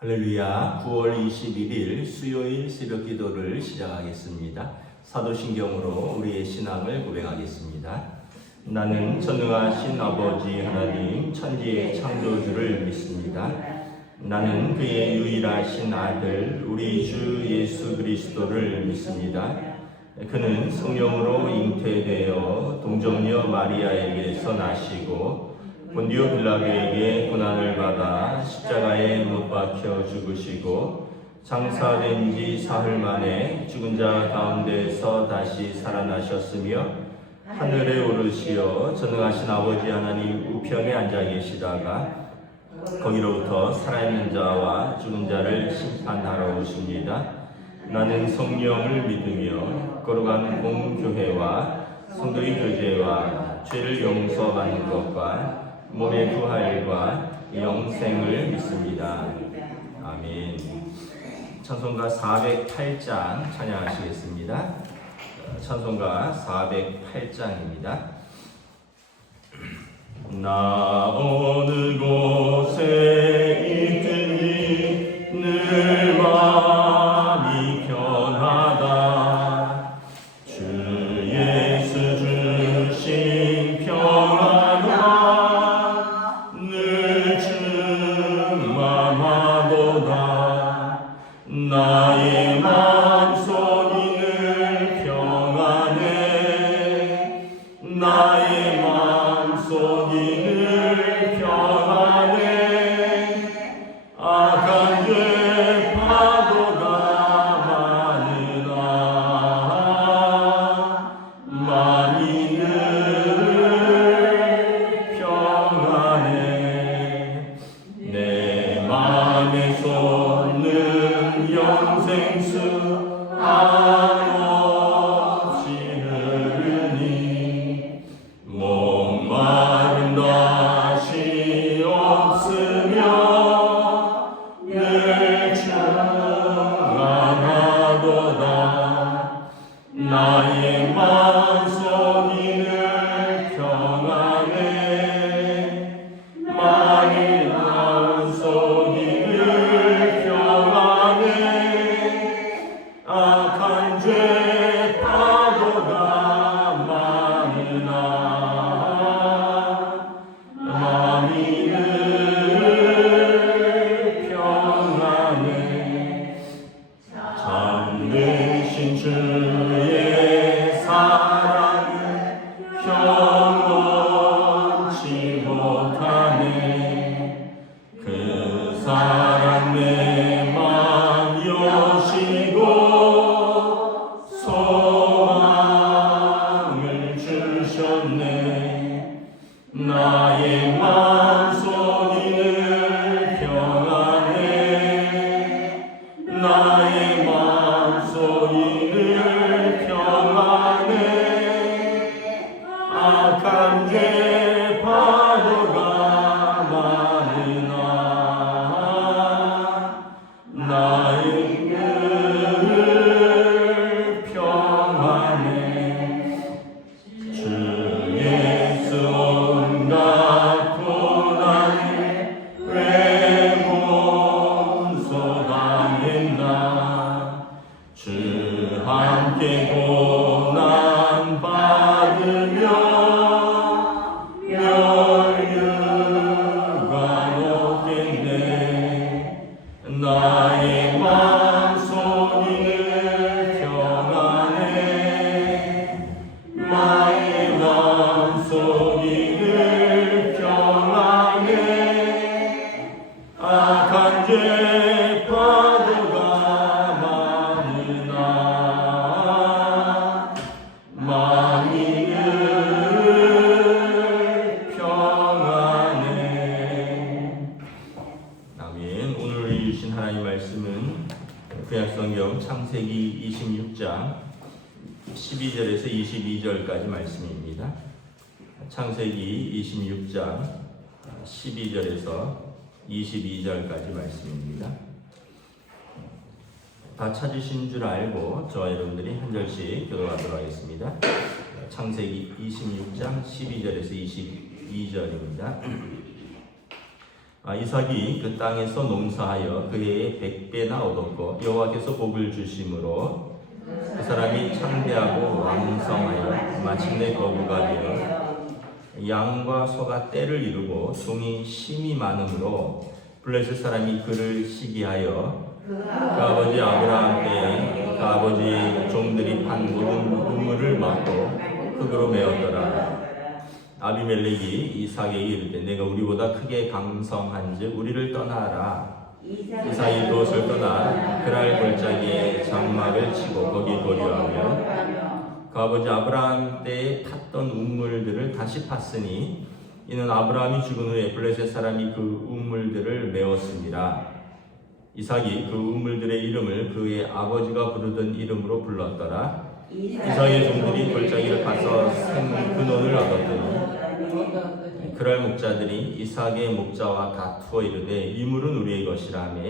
할렐루야. 9월 21일 수요일 새벽 기도를 시작하겠습니다. 사도신경으로 우리의 신앙을 고백하겠습니다. 나는 전능하신 아버지 하나님 천지의 창조주를 믿습니다. 나는 그의 유일하신 아들 우리 주 예수 그리스도를 믿습니다. 그는 성령으로 잉태되어 동정녀 마리아에게서 나시고 본디오 빌라도에게 고난을 받아 십자가에 못 박혀 죽으시고 장사된 지 사흘 만에 죽은 자 가운데서 다시 살아나셨으며 하늘에 오르시어 전능하신 아버지 하나님 우편에 앉아 계시다가 거기로부터 살아있는 자와 죽은 자를 심판하러 오십니다. 나는 성령을 믿으며 거룩한 공교회와 성도의 교제와 죄를 용서받는 것과 몸의 부활과 영생을 믿습니다. 아멘. 찬송가 408장 찬양하시겠습니다. 찬송가 408장입니다. 나 어느 곳에 있든지 늘 마음이 편하다. 주 예수 주신 평안과 늘 충만하도다. 나의 마음속이 늘 평안해. 나의 마음속이 늘 평안해. 악한 죄 파도가 많으나 마음이 늘 평안해. 내 마음에 솟는 영생수 한없이 흐르니 목마른 다시 없으며 늘 충만하도다. 나의 마음속이 늘 평안해. 나의 마음속이 늘 평안해. 악한 죄 파도가 많으나 마음이 늘 평안해. 참되신 주의 사랑은 형언치 못하네. 그 사랑 내 맘 여시고 소망을 주셨네. 나의 마음속이 늘 평안해. 나의 마음속이 늘 평안해. 악한 죄 파도가 많으나 나의 늘 평안해. 주 예수 온갖 고난을 왜 용서당했나. 주 함께 고난 받으며 멸류가 높겠네. 나의 마음속이 늘 평안해. 나의 마음속이 늘 평안해. 악한 죄 파도가 많으나 마음이 늘 평안해. 아멘. 오늘 주신 하나님 말씀은 구약성경 창세기 26장 12절에서 22절까지 말씀입니다. 창세기 26장 12절에서 22절까지 말씀입니다. 다 찾으신 줄 알고 저와 여러분들이 한 절씩 교도하도록 하겠습니다. 창세기 26장 12절에서 22절입니다. 이삭이 그 땅에서 농사하여 그 해에 100배나 얻었고 여호와께서 복을 주심으로 그 사람이 창대하고 왕성하여 마침내 거부가 되어 양과 소가 떼를 이루고 종이 심이 많으므로 블레셋 사람이 그를 시기하여 그 아버지 아브라함 때에 그 아버지 종들이 판 모든 우물을 막고 흙으로 메었더라. 아비멜렉이 이삭에게 이르되 내가 우리보다 크게 강성한즉 우리를 떠나라. 이삭이 그곳을 떠나 그랄 골짜기에 장막을 치고 거기 거류하며 그 아버지 아브라함 때에 팠던 우물들을 다시 팠으니 이는 아브라함이 죽은 후에 블레셋 사람이 그 우물들을 메웠습니다. 이삭이 그 우물들의 이름을 그의 아버지가 부르던 이름으로 불렀더라. 이삭의 종들이 골짜기를 파서 생근원을 얻었더니 그랄 목자들이 이삭의 목자와 다투어 이르되 이 물은 우리의 것이라 하며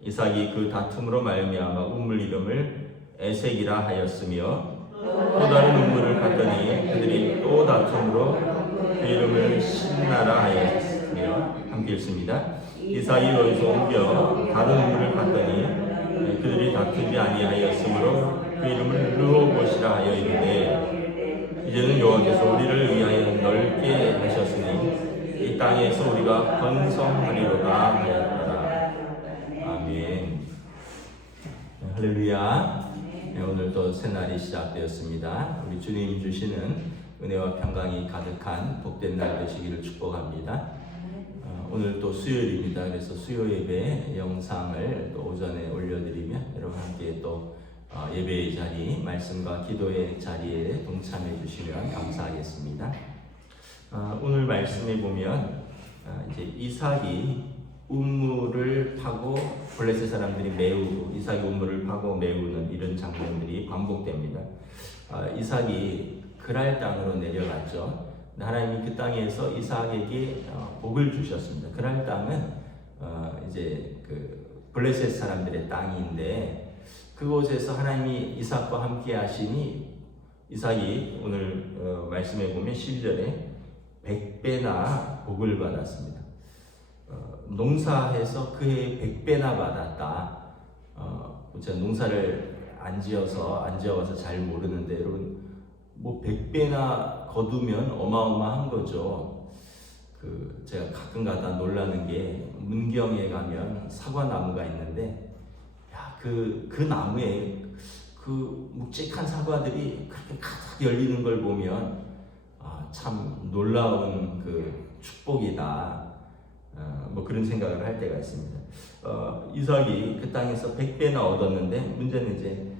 이삭이 그 다툼으로 말미암아 우물 이름을 에색이라 하였으며 또 다른 우물을 봤더니 그들이 또 다툼으로 그 이름을 신나라 하였으며 함께 읽습니다. 이삭이 거기서 옮겨 다른 우물을 봤더니 그들이 다투지 아니하였으므로 그 이름을 르호봇이라 하여 이르되 이제는 여호와께서 우리를 위하여 넓게 하셨으니 이 땅에서 우리가 번성하리로다 하였더라. 아멘. 할렐루야. 오늘 또 새날이 시작되었습니다. 우리 주님 주시는 은혜와 평강이 가득한 복된 날 되시기를 축복합니다. 오늘 또 수요일입니다. 그래서 수요 예배 영상을 또 오전에 올려드리며 여러분 함께 또 예배의 자리, 말씀과 기도의 자리에 동참해 주시면 감사하겠습니다. 오늘 말씀에 보면 이제 이삭이 우물을 파고 블레셋 사람들이 메우고 이삭이 우물을 파고 메우는 이런 장면들이 반복됩니다. 이삭이 그랄 땅으로 내려갔죠. 하나님이 그 땅에서 이삭에게 복을 주셨습니다. 그랄 땅은 이제 그 블레셋 사람들의 땅인데 그곳에서 하나님이 이삭과 함께 하시니 이삭이 오늘 말씀해 보면 12절에 100배나 복을 받았습니다. 농사해서 그해 100배나 받았다. 제가 농사를 안 지어봐서 잘 모르는데 여러분 뭐 100배나 거두면 어마어마한 거죠. 제가 가끔가다 놀라는 게 문경에 가면 사과나무가 있는데 그 나무에 그 묵직한 사과들이 그렇게 가득 열리는 걸 보면 참 놀라운 그 축복이다. 뭐 그런 생각을 할 때가 있습니다. 이삭이 그 땅에서 100배나 얻었는데 문제는 이제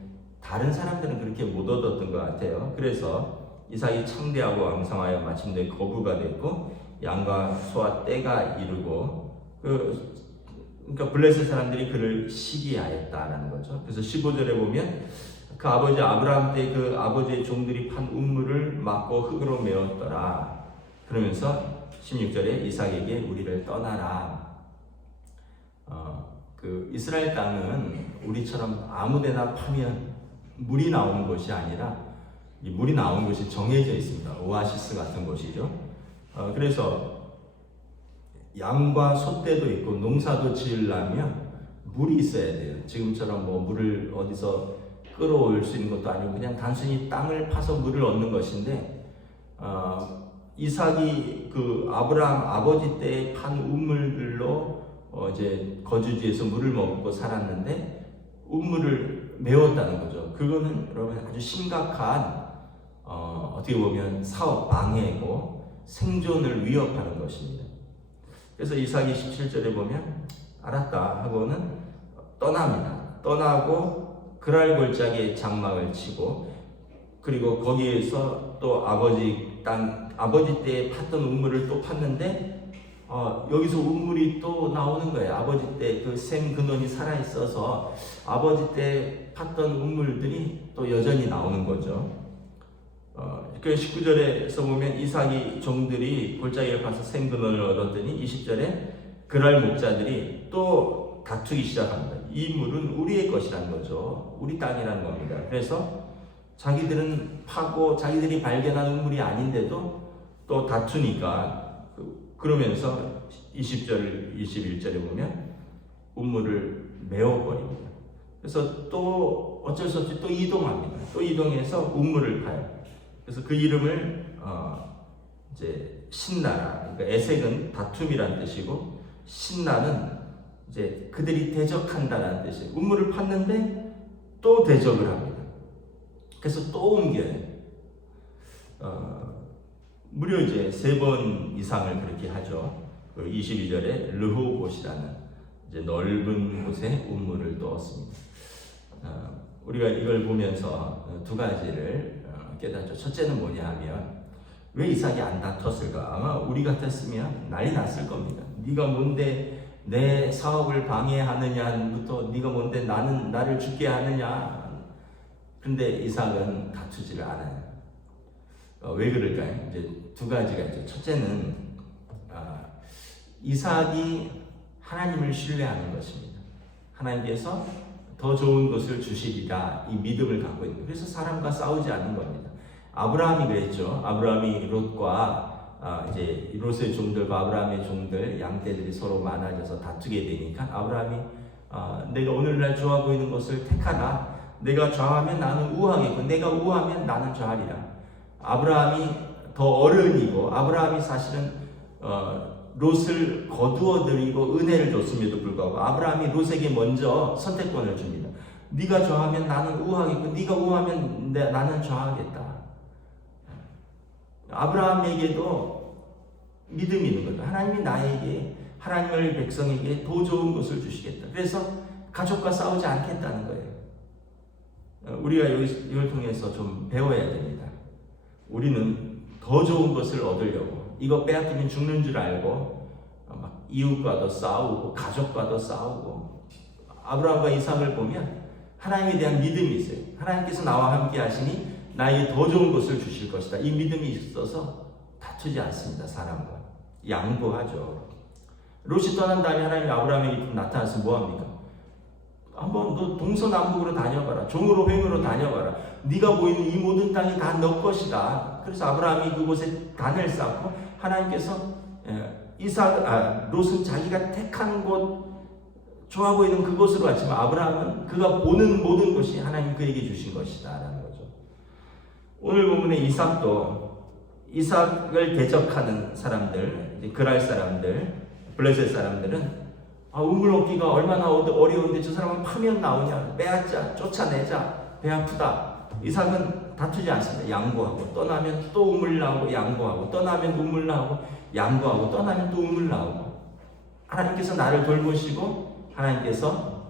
다른 사람들은 그렇게 못 얻었던 것 같아요. 그래서 이삭이 창대하고 왕성하여 마침내 거부가 됐고 양과 소와 떼가 이르고 그러니까 블레셋 사람들이 그를 시기하였다라는 거죠. 그래서 15절에 보면 그 아버지 아브라함 때 그 아버지의 종들이 판 우물을 막고 흙으로 메웠더라. 그러면서 16절에 이삭에게 우리를 떠나라. 그 이스라엘 땅은 우리처럼 아무데나 파면 물이 나오는 곳이 아니라 이 물이 나오는 곳이 정해져 있습니다. 오아시스 같은 곳이죠. 그래서 양과 소떼도 있고 농사도 지으려면 물이 있어야 돼요. 지금처럼 뭐 물을 어디서 끌어올 수 있는 것도 아니고 그냥 단순히 땅을 파서 물을 얻는 것인데 이삭이 그 아브라함 아버지 때 판 우물들로 이제 거주지에서 물을 먹고 살았는데 우물을 메웠다는 거죠. 그거는 여러분 아주 심각한 어떻게 보면 사업 방해고 생존을 위협하는 것입니다. 그래서 이삭이 17절에 보면 알았다 하고는 떠납니다. 떠나고 그랄 골짜기에 장막을 치고 그리고 거기에서 또 아버지 때 팠던 우물을 또 팠는데 여기서 우물이 또 나오는 거예요. 아버지 때 그 샘 근원이 살아있어서 아버지 때 팠던 우물들이 또 여전히 나오는 거죠. 그 19절에서 보면 이삭이 종들이 골짜기를 파서 샘 근원을 얻었더니 20절에 그랄 목자들이 또 다투기 시작합니다. 이 물은 우리의 것이라는 거죠. 우리 땅이라는 겁니다. 그래서 자기들은 파고 자기들이 발견한 우물이 아닌데도 또 다투니까 그러면서 20절, 21절에 보면 우물을 메워버립니다. 그래서 또 어쩔 수 없이 또 이동합니다. 또 이동해서 우물을 파요. 그래서 그 이름을 이제 신나라. 그러니까 에색은 다툼이라는 뜻이고 신나는 이제 그들이 대적한다라는 뜻이에요. 우물을 팠는데 또 대적을 합니다. 그래서 또 옮겨요. 무려 이제 3번 이상을 그렇게 하죠. 22절에 르호봇이라는 이제 넓은 곳에 우물을 두었습니다. 우리가 이걸 보면서 두 가지를 깨닫죠. 첫째는 뭐냐 하면 왜 이삭이 안 다퉜을까? 아마 우리 같았으면 난리 났을 겁니다. 네가 뭔데 내 사업을 방해하느냐부터 네가 뭔데 나를 죽게 하느냐. 근데 이삭은 다투지를 않아요. 왜 그럴까요? 이제 두 가지가 있죠. 첫째는 이삭이 하나님을 신뢰하는 것입니다. 하나님께서 더 좋은 것을 주시리라 이 믿음을 갖고 있는 거예요. 그래서 사람과 싸우지 않는 겁니다. 아브라함이 그랬죠. 아브라함이 롯과 이제 롯의 종들과 아브라함의 종들 양떼들이 서로 많아져서 다투게 되니까 아브라함이 내가 오늘날 좋아 보이는 것을 택하라. 내가 좌하면 나는 우하겠고 내가 우하면 나는 좌하리라. 아브라함이 더 어른이고 아브라함이 사실은 롯을 거두어들이고 은혜를 줬음에도 불구하고 아브라함이 롯에게 먼저 선택권을 줍니다. 네가 좌하면 나는 우하겠고 네가 우하면 나는 좌하겠다. 아브라함에게도 믿음이 있는 거죠. 하나님이 나에게 하나님의 백성에게 더 좋은 것을 주시겠다. 그래서 가족과 싸우지 않겠다는 거예요. 우리가 이걸 통해서 좀 배워야 됩니다. 우리는 더 좋은 것을 얻으려고 이거 빼앗기면 죽는 줄 알고 막 이웃과도 싸우고 가족과도 싸우고 아브라함과 이삭을 보면 하나님에 대한 믿음이 있어요. 하나님께서 나와 함께 하시니 나에게 더 좋은 것을 주실 것이다. 이 믿음이 있어서 다투지 않습니다. 사람과 양보하죠. 롯이 떠난 다음에 하나님이 아브라함에게 나타나서 뭐합니까? 한번 너 동서남북으로 다녀봐라. 종으로 횡으로 다녀봐라. 네가 보이는 이 모든 땅이 다 너 것이다. 그래서 아브라함이 그곳에 단을 쌓고 하나님께서 롯은 자기가 택한 곳 좋아 보이는 그곳으로 갔지만 아브라함은 그가 보는 모든 것이 하나님 그에게 주신 것이다 라는 거죠. 오늘 본문의 이삭을 대적하는 사람들, 그랄 사람들, 블레셋 사람들은 우물 얻기가 얼마나 어려운데 저 사람은 파면 나오냐, 빼앗자, 쫓아내자, 배 아프다. 이삭은 다투지 않습니다. 양보하고 떠나면 또 우물 나오고 양보하고 떠나면 우물 나오고 양보하고 떠나면 또 우물 나오고 하나님께서 나를 돌보시고 하나님께서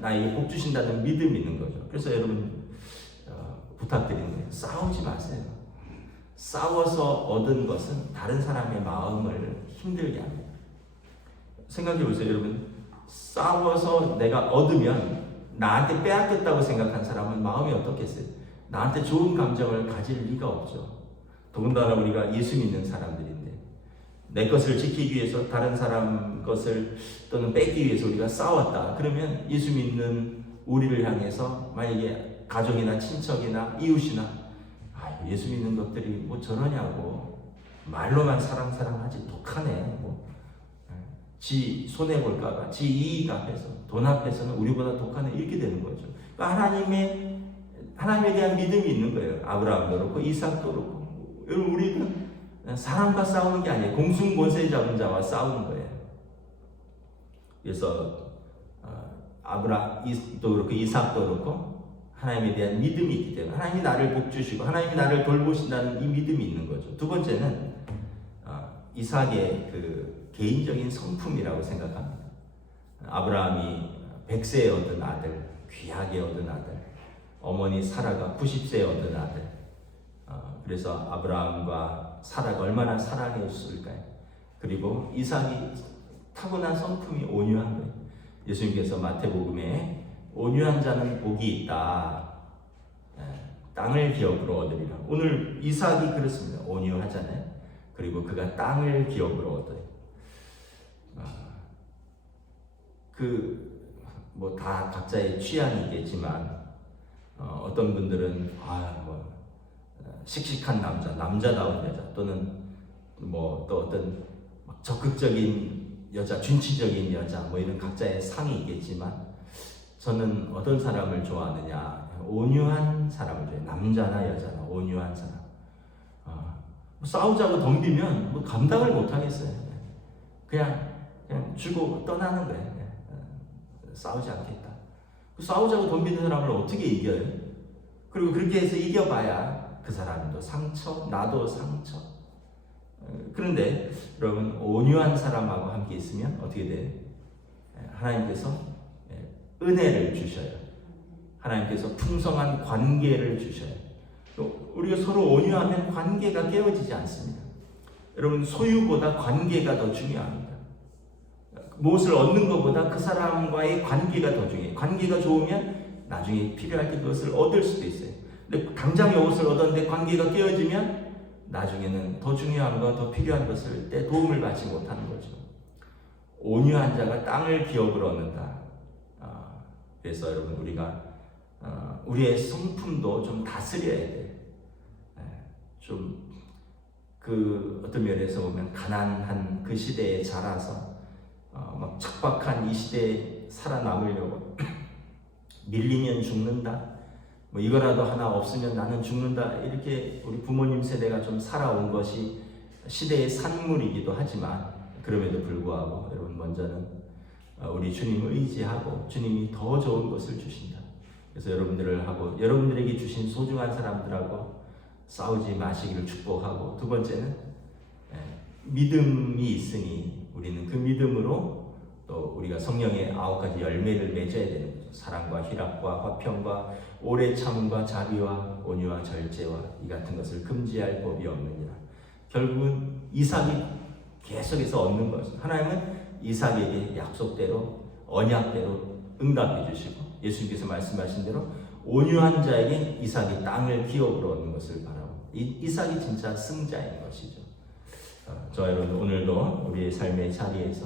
나에게 복 주신다는 믿음이 있는 거죠. 그래서 여러분 부탁드리는 거예요. 싸우지 마세요. 싸워서 얻은 것은 다른 사람의 마음을 힘들게 합니다. 생각해 보세요, 여러분. 싸워서 내가 얻으면 나한테 빼앗겼다고 생각한 사람은 마음이 어떻겠어요? 나한테 좋은 감정을 가질 리가 없죠. 더군다나 우리가 예수 믿는 사람들인데 내 것을 지키기 위해서 다른 사람 것을 또는 뺏기 위해서 우리가 싸웠다. 그러면 예수 믿는 우리를 향해서 만약에 가족이나 친척이나 이웃이나 예수 믿는 것들이 뭐 저러냐고 말로만 사랑하지 독하네 지 손해볼까봐 지 이익 앞에서 돈 앞에서는 우리보다 독하네 이렇게 되는 거죠. 그러니까 하나님에 대한 믿음이 있는 거예요. 아브라함도 그렇고 이삭도 그렇고 우리는 사람과 싸우는 게 아니에요. 공중권세 잡은 자와 싸우는 거예요. 그래서 아브라함도 그렇고 이삭도 그렇고 하나님에 대한 믿음이 있기 때문에 하나님이 나를 복주시고 하나님이 나를 돌보신다는 이 믿음이 있는 거죠. 두 번째는 이삭의 그 개인적인 성품이라고 생각합니다. 아브라함이 100세에 얻은 아들, 귀하게 얻은 아들, 어머니 사라가 90세에 얻은 아들. 그래서 아브라함과 사라가 얼마나 사랑했을까요? 그리고 이삭이 타고난 성품이 온유한 거예요. 예수님께서 마태복음에 온유한 자는 복이 있다. 땅을 기업으로 얻으리라. 오늘 이삭이 그렇습니다. 온유하잖아요. 그리고 그가 땅을 기업으로 얻어요. 다 각자의 취향이겠지만 어떤 분들은 씩씩한 남자다운 여자 또는 또 어떤 막 적극적인 여자, 준치적인 여자, 뭐 이런 각자의 상이 있겠지만 저는 어떤 사람을 좋아하느냐? 온유한 사람을 좋아해요. 남자나 여자나 온유한 사람. 싸우자고 덤비면 뭐 감당을 못 하겠어요. 그냥 주고 떠나는 거예요. 싸우지 않겠다. 싸우자고 덤비는 사람을 어떻게 이겨요? 그리고 그렇게 해서 이겨봐야 그 사람도 상처, 나도 상처. 그런데 여러분 온유한 사람하고 함께 있으면 어떻게 돼요? 하나님께서 은혜를 주셔요. 하나님께서 풍성한 관계를 주셔요. 또 우리가 서로 온유하면 관계가 깨어지지 않습니다. 여러분 소유보다 관계가 더 중요합니다. 무엇을 얻는 것보다 그 사람과의 관계가 더 중요해요. 관계가 좋으면 나중에 필요할 때 그것을 얻을 수도 있어요. 근데 당장 이것을 얻었는데 관계가 깨어지면 나중에는 더 중요한 것, 더 필요한 것을 때 도움을 받지 못하는 거죠. 온유한 자가 땅을 기업으로 얻는다. 그래서 여러분 우리가 우리의 성품도 좀 다스려야 돼요. 좀 그 어떤 면에서 보면 가난한 그 시대에 자라서 막 척박한 이 시대에 살아남으려고 밀리면 죽는다. 뭐 이거라도 하나 없으면 나는 죽는다. 이렇게 우리 부모님 세대가 좀 살아온 것이 시대의 산물이기도 하지만 그럼에도 불구하고 여러분 먼저는 우리 주님을 의지하고 주님이 더 좋은 것을 주신다. 그래서 여러분들에게 주신 소중한 사람들하고 싸우지 마시기를 축복하고, 두 번째는 믿음이 있으니 우리는 그 믿음으로 또 우리가 성령의 9가지 열매를 맺어야 되는 거죠. 사랑과 희락과 화평과 오래 참음과 자비와 온유와 절제와 이 같은 것을 금지할 법이 없느니라. 결국은 이삭이 계속해서 얻는 것입니다. 하나님은 이삭에게 약속대로 언약대로 응답해 주시고 예수님께서 말씀하신 대로 온유한 자에게 이삭이 땅을 기업으로 얻는 것을 바라고, 이삭이 진짜 승자인 것이죠. 저 여러분 오늘도 우리의 삶의 자리에서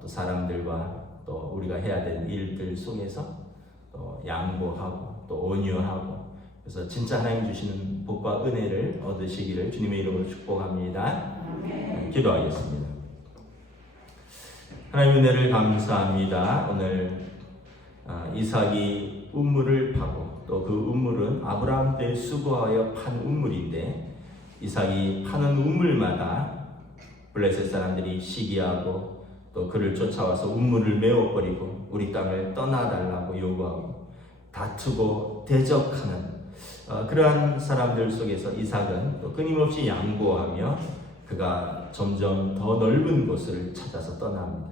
또 사람들과 또 우리가 해야 되는 일들 속에서 또 양보하고 또 온유하고, 그래서 진짜 하나님 주시는 복과 은혜를 얻으시기를 주님의 이름으로 축복합니다. 기도하겠습니다. 하나님 은혜를 감사합니다. 오늘 이삭이 우물을 파고, 또 그 우물은 아브라함 때 수고하여 판 우물인데 이삭이 파는 우물마다 블레셋 사람들이 시기하고 또 그를 쫓아와서 우물을 메워버리고 우리 땅을 떠나달라고 요구하고 다투고 대적하는 그러한 사람들 속에서 이삭은 또 끊임없이 양보하며 그가 점점 더 넓은 곳을 찾아서 떠납니다.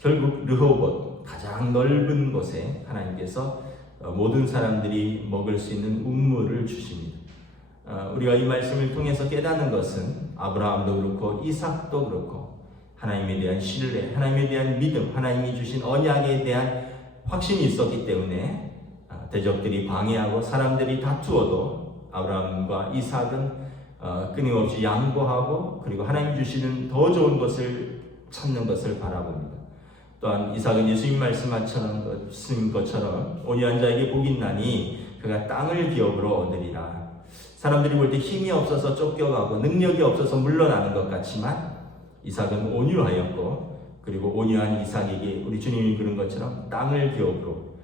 결국 르호봇, 가장 넓은 곳에 하나님께서 모든 사람들이 먹을 수 있는 우물을 주십니다. 우리가 이 말씀을 통해서 깨닫는 것은 아브라함도 그렇고 이삭도 그렇고 하나님에 대한 신뢰, 하나님에 대한 믿음, 하나님이 주신 언약에 대한 확신이 있었기 때문에 대적들이 방해하고 사람들이 다투어도 아브라함과 이삭은 끊임없이 양보하고 그리고 하나님 주시는 더 좋은 것을 찾는 것을 바라봅니다. 또한 이삭은 예수님 말씀하신 것처럼 온유한 자에게 복이 있나니 그가 땅을 기업으로 얻으리라. 사람들이 볼 때 힘이 없어서 쫓겨가고 능력이 없어서 물러나는 것 같지만 이삭은 온유하였고, 그리고 온유한 이삭에게 우리 주님이 그런 것처럼 땅을 기업으로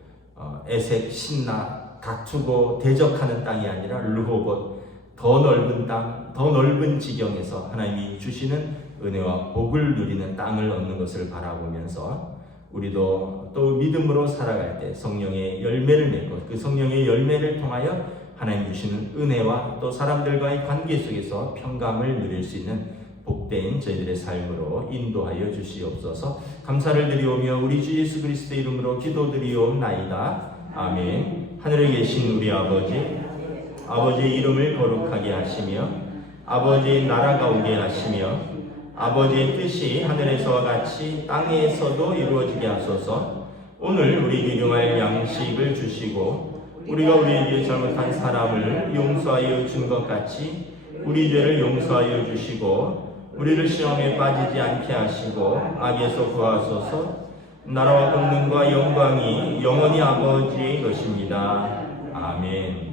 에색, 신나, 다투고 대적하는 땅이 아니라 르호봇, 더 넓은 땅, 더 넓은 지경에서 하나님이 주시는 은혜와 복을 누리는 땅을 얻는 것을 바라보면서 우리도 또 믿음으로 살아갈 때 성령의 열매를 맺고 그 성령의 열매를 통하여 하나님 주시는 은혜와 또 사람들과의 관계 속에서 평강을 누릴 수 있는 복된 저희들의 삶으로 인도하여 주시옵소서. 감사를 드리오며 우리 주 예수 그리스도의 이름으로 기도드리옵나이다. 아멘. 하늘에 계신 우리 아버지의 이름을 거룩하게 하시며 아버지의 나라가 오게 하시며 아버지의 뜻이 하늘에서와 같이 땅에서도 이루어지게 하소서. 오늘 우리에게 용할 양식을 주시고 우리가 우리에게 잘못한 사람을 용서하여 준 것 같이 우리 죄를 용서하여 주시고 우리를 시험에 빠지지 않게 하시고 악에서 구하소서. 나라와 권능과 영광이 영원히 아버지의 것입니다. 아멘.